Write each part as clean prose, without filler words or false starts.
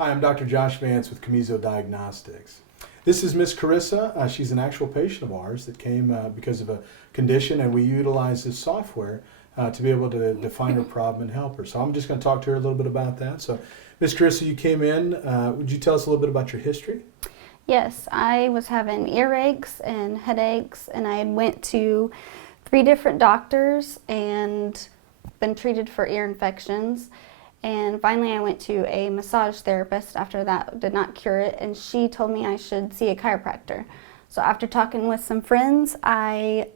Hi, I'm Dr. Josh Vance with Camizo Diagnostics. This is Miss Carissa. She's an actual patient of ours that came because of a condition, and we utilize this software to be able to define her problem and help her. So I'm just going to talk to her a little bit about that. So, Miss Carissa, you came in. Would you tell us a little bit about your history? Yes, I was having earaches and headaches, and I had went to 3 different doctors and been treated for ear infections. And finally I went to a massage therapist after that did not cure it, and she told me I should see a chiropractor. So after talking with some friends, they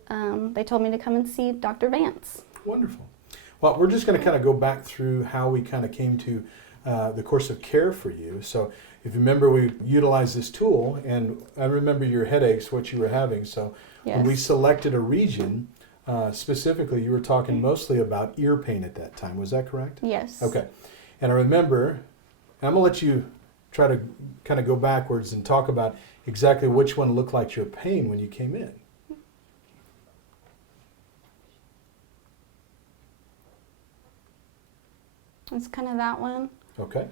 told me to come and see Dr. Vance. Wonderful. Well, we're just going to kind of go back through how we kind of came to the course of care for you. So if you remember, we utilized this tool, and I remember your headaches, what you were having. So Yes. when we selected a region, specifically, you were talking mostly about ear pain at that time. Was that correct? Yes. Okay. And I remember, and I'm going to let you try to kind of go backwards and talk about exactly which one looked like your pain when you came in. It's kind of that one. Okay.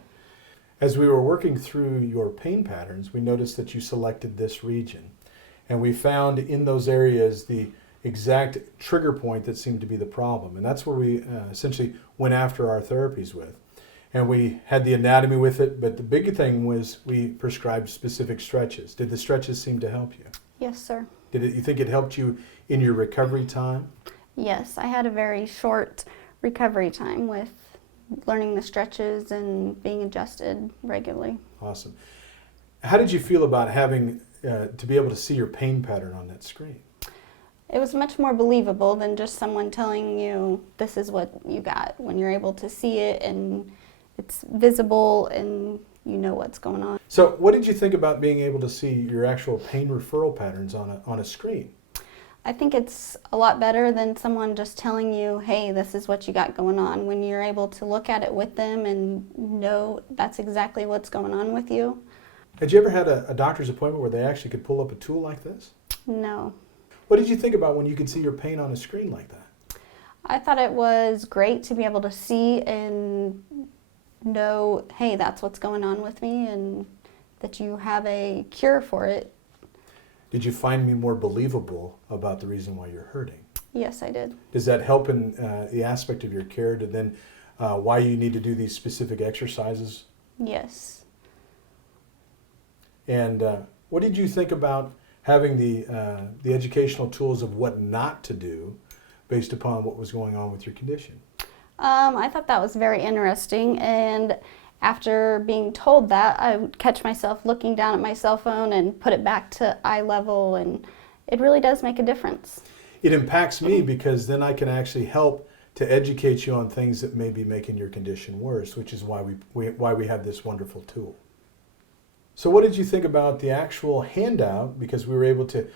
As we were working through your pain patterns, we noticed that you selected this region. And we found in those areas the exact trigger point that seemed to be the problem. And that's where we essentially went after our therapies with. And we had the anatomy with it, but the big thing was we prescribed specific stretches. Did the stretches seem to help you? Yes, sir. You think it helped you in your recovery time? Yes, I had a very short recovery time with learning the stretches and being adjusted regularly. Awesome. How did you feel about having to be able to see your pain pattern on that screen? It was much more believable than just someone telling you this is what you got, when you're able to see it and it's visible and you know what's going on. So what did you think about being able to see your actual pain referral patterns on a screen? I think it's a lot better than someone just telling you, hey, this is what you got going on, when you're able to look at it with them and know that's exactly what's going on with you. Had you ever had a doctor's appointment where they actually could pull up a tool like this? No. What did you think about when you could see your pain on a screen like that? I thought it was great to be able to see and know, hey, that's what's going on with me and that you have a cure for it. Did you find me more believable about the reason why you're hurting? Yes, I did. Does that help in the aspect of your care to then why you need to do these specific exercises? Yes. And what did you think about having the educational tools of what not to do based upon what was going on with your condition? I thought that was very interesting, and after being told that, I would catch myself looking down at my cell phone and put it back to eye level, and it really does make a difference. It impacts me because then I can actually help to educate you on things that may be making your condition worse, which is why we have this wonderful tool. So what did you think about the actual handout, because we were able to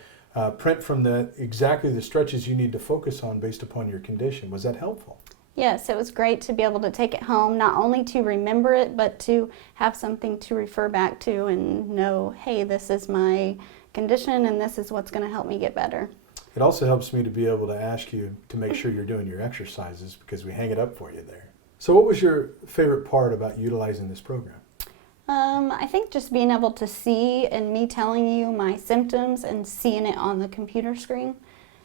print from exactly the stretches you need to focus on based upon your condition? Was that helpful? Yes, it was great to be able to take it home, not only to remember it, but to have something to refer back to and know, hey, this is my condition and this is what's going to help me get better. It also helps me to be able to ask you to make sure you're doing your exercises because we hang it up for you there. So what was your favorite part about utilizing this program? I think just being able to see and me telling you my symptoms and seeing it on the computer screen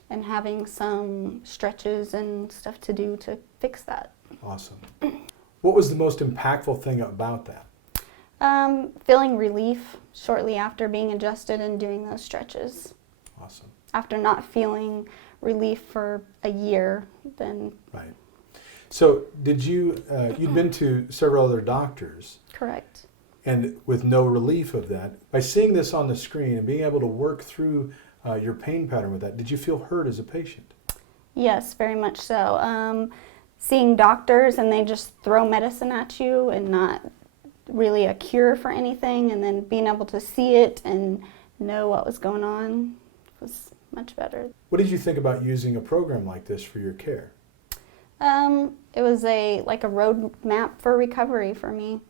and having some stretches and stuff to do to fix that. Awesome. What was the most impactful thing about that? Feeling relief shortly after being adjusted and doing those stretches. Awesome. After not feeling relief for a year, then... Right. So did you'd been to several other doctors. Correct. And with no relief of that, by seeing this on the screen and being able to work through your pain pattern with that, did you feel hurt as a patient? Yes, very much so. Seeing doctors and they just throw medicine at you and not really a cure for anything, and then being able to see it and know what was going on was much better. What did you think about using a program like this for your care? It was like a roadmap for recovery for me.